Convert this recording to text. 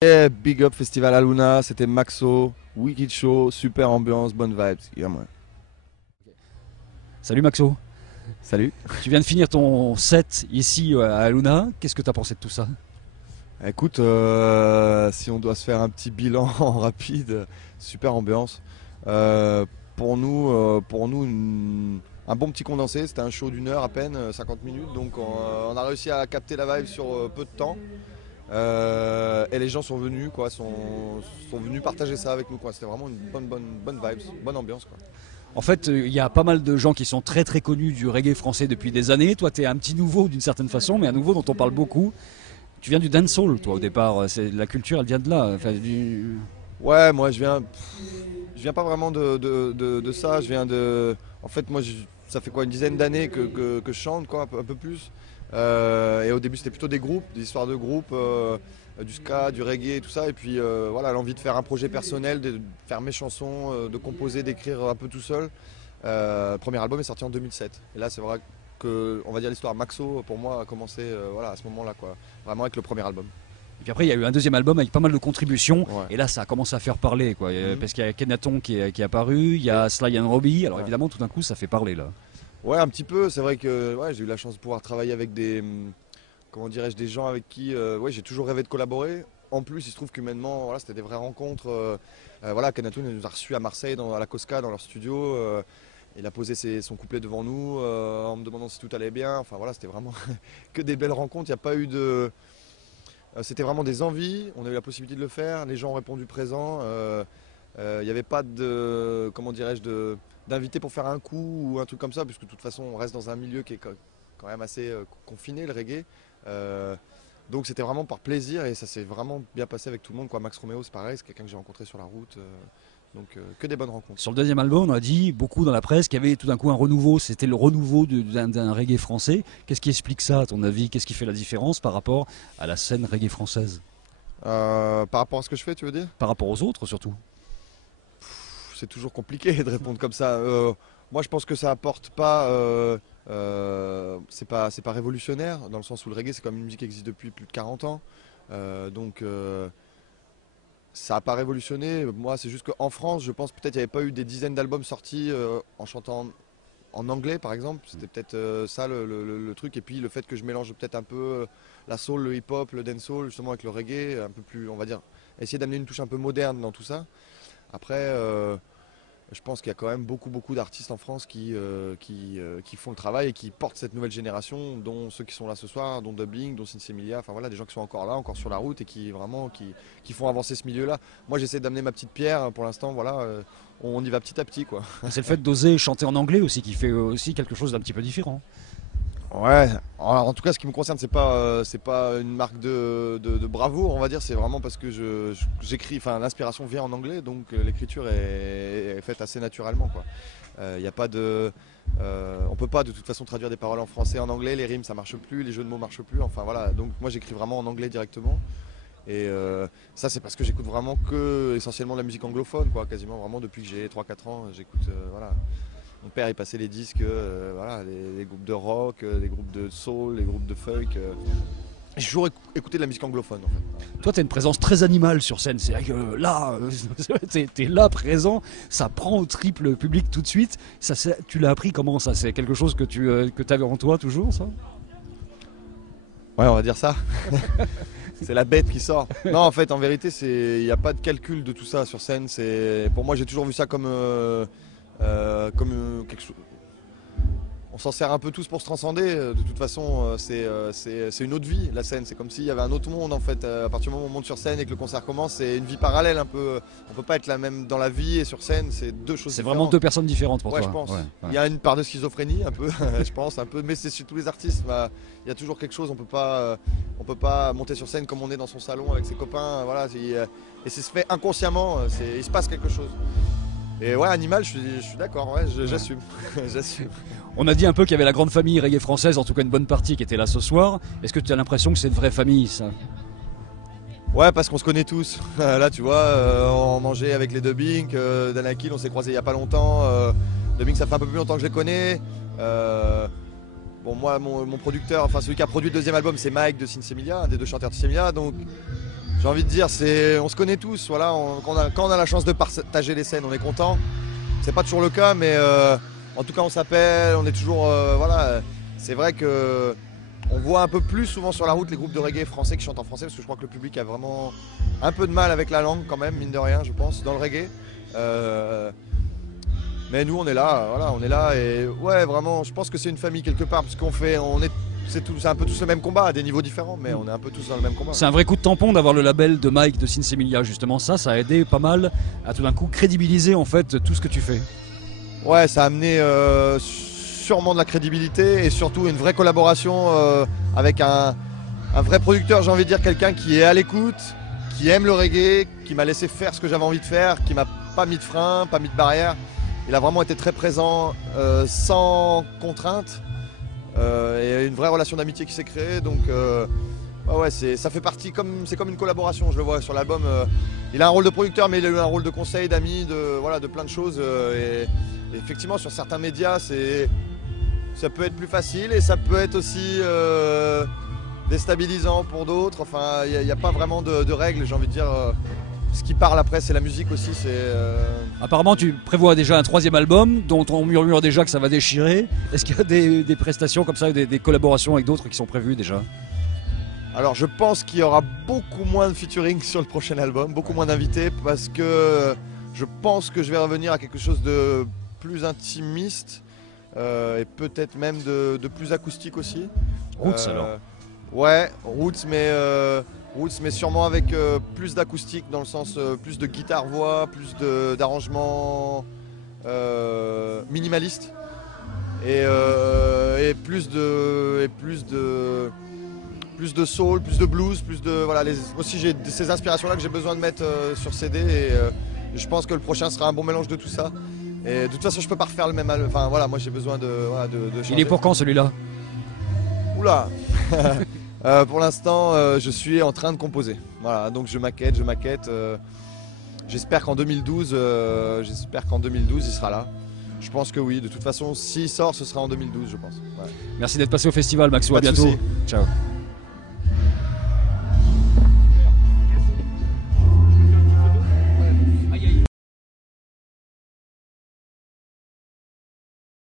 Yeah, big up Festival Aluna, c'était Maxo, wicked show, super ambiance, bonne vibes. Yeah, man. Salut Maxo, Salut. tu viens de finir ton set ici à Luna, qu'est-ce que tu as pensé de tout ça? Écoute, si on doit se faire un petit bilan rapide, super ambiance. Pour nous un bon petit condensé, c'était un show d'1 heure à peine, 50 minutes, donc on a réussi à capter la vibe sur peu de temps. Et les gens sont venus, quoi, sont venus partager ça avec nous, quoi. C'était vraiment une bonne vibes, bonne ambiance, quoi. En fait, il y a pas mal de gens qui sont très très connus du reggae français depuis des années. Toi, tu es un petit nouveau d'une certaine façon, mais un nouveau dont on parle beaucoup. Tu viens du dancehall, toi, au départ. La culture, elle vient de là. Enfin, Ouais, moi je viens pas vraiment de ça. Je viens de. En fait, moi, ça fait quoi, une dizaine d'années que je chante, quoi, un peu plus. Et au début, c'était plutôt des groupes, des histoires de groupes, du ska, du reggae et tout ça. Et puis voilà, l'envie de faire un projet personnel, de faire mes chansons, de composer, d'écrire un peu tout seul. Le premier album est sorti en 2007. Et là, c'est vrai que, on va dire, l'histoire Maxo, pour moi, a commencé voilà, à ce moment-là, quoi. Vraiment avec le premier album. Et puis après, il y a eu un deuxième album avec pas mal de contributions. Ouais. Et là, ça a commencé à faire parler, quoi. Mhm. Parce qu'il y a Kenaton qui est apparu, il y a Sly and Robbie. Alors Ouais. évidemment, tout d'un coup, ça fait parler, là. Ouais, un petit peu. C'est vrai que ouais, j'ai eu la chance de pouvoir travailler avec des, comment dirais-je, des gens avec qui ouais, j'ai toujours rêvé de collaborer. En plus, il se trouve qu'humainement, voilà, c'était des vraies rencontres. Voilà, Kanatoun nous a reçus à Marseille, à la Cosca, dans leur studio. Il a posé son couplet devant nous en me demandant si tout allait bien. Enfin voilà, c'était vraiment que des belles rencontres. Il n'y a pas eu de. C'était vraiment des envies. On a eu la possibilité de le faire. Les gens ont répondu présent. Il n'y avait pas de, comment dirais-je, d'invité pour faire un coup ou un truc comme ça, puisque de toute façon, on reste dans un milieu qui est quand même assez confiné, le reggae. Euh, donc c'était vraiment par plaisir et ça s'est vraiment bien passé avec tout le monde, quoi. Max Romeo, c'est pareil, c'est quelqu'un que j'ai rencontré sur la route. Que des bonnes rencontres. Sur le deuxième album, on a dit beaucoup dans la presse qu'il y avait tout d'un coup un renouveau. C'était le renouveau d'un reggae français. Qu'est-ce qui explique ça, à ton avis? Qu'est-ce qui fait la différence par rapport à la scène reggae française? Par rapport à ce que je fais, tu veux dire? Par rapport aux autres, surtout. C'est toujours compliqué de répondre comme ça. Moi, je pense que ça apporte pas. C'est pas révolutionnaire, dans le sens où le reggae, c'est comme une musique qui existe depuis plus de 40 ans. Donc, ça n'a pas révolutionné. Moi, c'est juste qu'en France, je pense peut-être qu'il n'y avait pas eu des dizaines d'albums sortis en chantant en anglais, par exemple. C'était peut-être ça le truc. Et puis, le fait que je mélange peut-être un peu la soul, le hip-hop, le dancehall, justement, avec le reggae, un peu plus, on va dire, essayer d'amener une touche un peu moderne dans tout ça. Après, je pense qu'il y a quand même beaucoup d'artistes en France qui font le travail et qui portent cette nouvelle génération, dont ceux qui sont là ce soir, dont Dubbing, dont Sinsemilia, enfin voilà, des gens qui sont encore là, encore sur la route et qui vraiment qui font avancer ce milieu-là. Moi, j'essaie d'amener ma petite pierre. Pour l'instant, voilà, on y va petit à petit, quoi. C'est le fait d'oser chanter en anglais aussi qui fait aussi quelque chose d'un petit peu différent. Ouais, en tout cas, ce qui me concerne, c'est pas une marque de bravoure, on va dire. C'est vraiment parce que j'écris, enfin, l'inspiration vient en anglais, donc l'écriture est faite assez naturellement, quoi. Il y a pas de, on peut pas de toute façon traduire des paroles en français en anglais. Les rimes, ça marche plus, les jeux de mots marchent plus. Enfin voilà, donc moi j'écris vraiment en anglais directement. Et ça, c'est parce que j'écoute vraiment que essentiellement de la musique anglophone, quoi. Quasiment vraiment depuis que j'ai 3 4 ans, j'écoute, voilà. Mon père il passait les disques, voilà, les groupes de rock, les groupes de soul, les groupes de funk. J'ai toujours écouté de la musique anglophone, en fait. Toi, tu as une présence très animale sur scène. C'est vrai que là, t'es là présent, ça prend au triple public tout de suite. Ça, tu l'as appris comment ça? C'est quelque chose que tu avais en toi toujours, ça? Ouais, on va dire ça. C'est la bête qui sort. Non, en fait, en vérité, il n'y a pas de calcul de tout ça sur scène. Pour moi, j'ai toujours vu ça comme quelque chose. On s'en sert un peu tous pour se transcender. De toute façon, c'est une autre vie, la scène. C'est comme s'il y avait un autre monde, en fait. À partir du moment où on monte sur scène et que le concert commence, c'est une vie parallèle un peu. On peut pas être la même dans la vie et sur scène. C'est deux choses C'est différentes. vraiment deux personnes différentes pour Ouais, toi. je pense. Ouais, ouais. Il y a une part de schizophrénie, un peu, je pense, un peu. Mais c'est chez tous les artistes. Bah, il y a toujours quelque chose. On peut pas monter sur scène comme on est dans son salon avec ses copains. Voilà. Et c'est se fait inconsciemment. Il se passe quelque chose. Et ouais, Animal, je suis d'accord. Ouais, j'assume. J'assume. On a dit un peu qu'il y avait la grande famille reggae française, en tout cas une bonne partie qui était là ce soir. Est-ce que tu as l'impression que c'est une vraie famille, ça? Ouais, parce qu'on se connaît tous. Là, tu vois, on mangeait avec les Dubbing. Danakil, on s'est croisés il n'y a pas longtemps. Dubbing, ça fait un peu plus longtemps que je les connais. Bon, moi, mon producteur, enfin celui qui a produit le deuxième album, c'est Mike de Sinsemilia, un des deux chanteurs de Sinsemilia. Donc, J'ai envie de dire, on se connaît tous, voilà, quand on a la chance de partager les scènes, on est content. C'est pas toujours le cas, mais en tout cas on s'appelle, on est toujours, voilà. C'est vrai que on voit un peu plus souvent sur la route les groupes de reggae français qui chantent en français, parce que je crois que le public a vraiment un peu de mal avec la langue quand même, mine de rien, je pense, dans le reggae. Mais nous on est là, voilà, on est là et ouais, vraiment, je pense que c'est une famille quelque part, parce c'est un peu tous le même combat à des niveaux différents, mais on est un peu tous dans le même combat. C'est un vrai coup de tampon d'avoir le label de Mike de Sinsemilia, justement. Ça a aidé pas mal à tout d'un coup crédibiliser en fait tout ce que tu fais. Ouais, ça a amené sûrement de la crédibilité et surtout une vraie collaboration avec un vrai producteur, j'ai envie de dire, quelqu'un qui est à l'écoute, qui aime le reggae, qui m'a laissé faire ce que j'avais envie de faire, qui m'a pas mis de frein, pas mis de barrière. Il a vraiment été très présent, sans contrainte. Et une vraie relation d'amitié qui s'est créée, donc ouais, ça fait partie, c'est comme une collaboration, je le vois sur l'album. Il a un rôle de producteur, mais il a eu un rôle de conseil, d'ami, de plein de choses. Et effectivement, sur certains médias, ça peut être plus facile et ça peut être aussi déstabilisant pour d'autres. Enfin, il n'y a pas vraiment de règles, j'ai envie de dire. Ce qui parle après, c'est la musique aussi. Apparemment, tu prévois déjà un 3e album dont on murmure déjà que ça va déchirer. Est-ce qu'il y a des prestations comme ça, des collaborations avec d'autres qui sont prévues déjà? Alors, je pense qu'il y aura beaucoup moins de featuring sur le prochain album, beaucoup moins d'invités, parce que je pense que je vais revenir à quelque chose de plus intimiste et peut-être même de plus acoustique aussi. Roots alors? Ouais, Roots, mais sûrement avec plus d'acoustique, dans le sens plus de guitare-voix, plus d'arrangements minimalistes et plus de soul, plus de blues, voilà, aussi j'ai ces inspirations-là que j'ai besoin de mettre sur CD et je pense que le prochain sera un bon mélange de tout ça. Et de toute façon, je peux pas refaire le même. Enfin voilà, moi j'ai besoin de changer. Il est pour quand celui-là? Oula. Pour l'instant, je suis en train de composer. Voilà, donc je maquette. J'espère qu'en 2012, il sera là. Je pense que oui. De toute façon, s'il sort, ce sera en 2012, je pense. Ouais. Merci d'être passé au festival, Maxou. À Pas de bientôt. soucis. Ciao.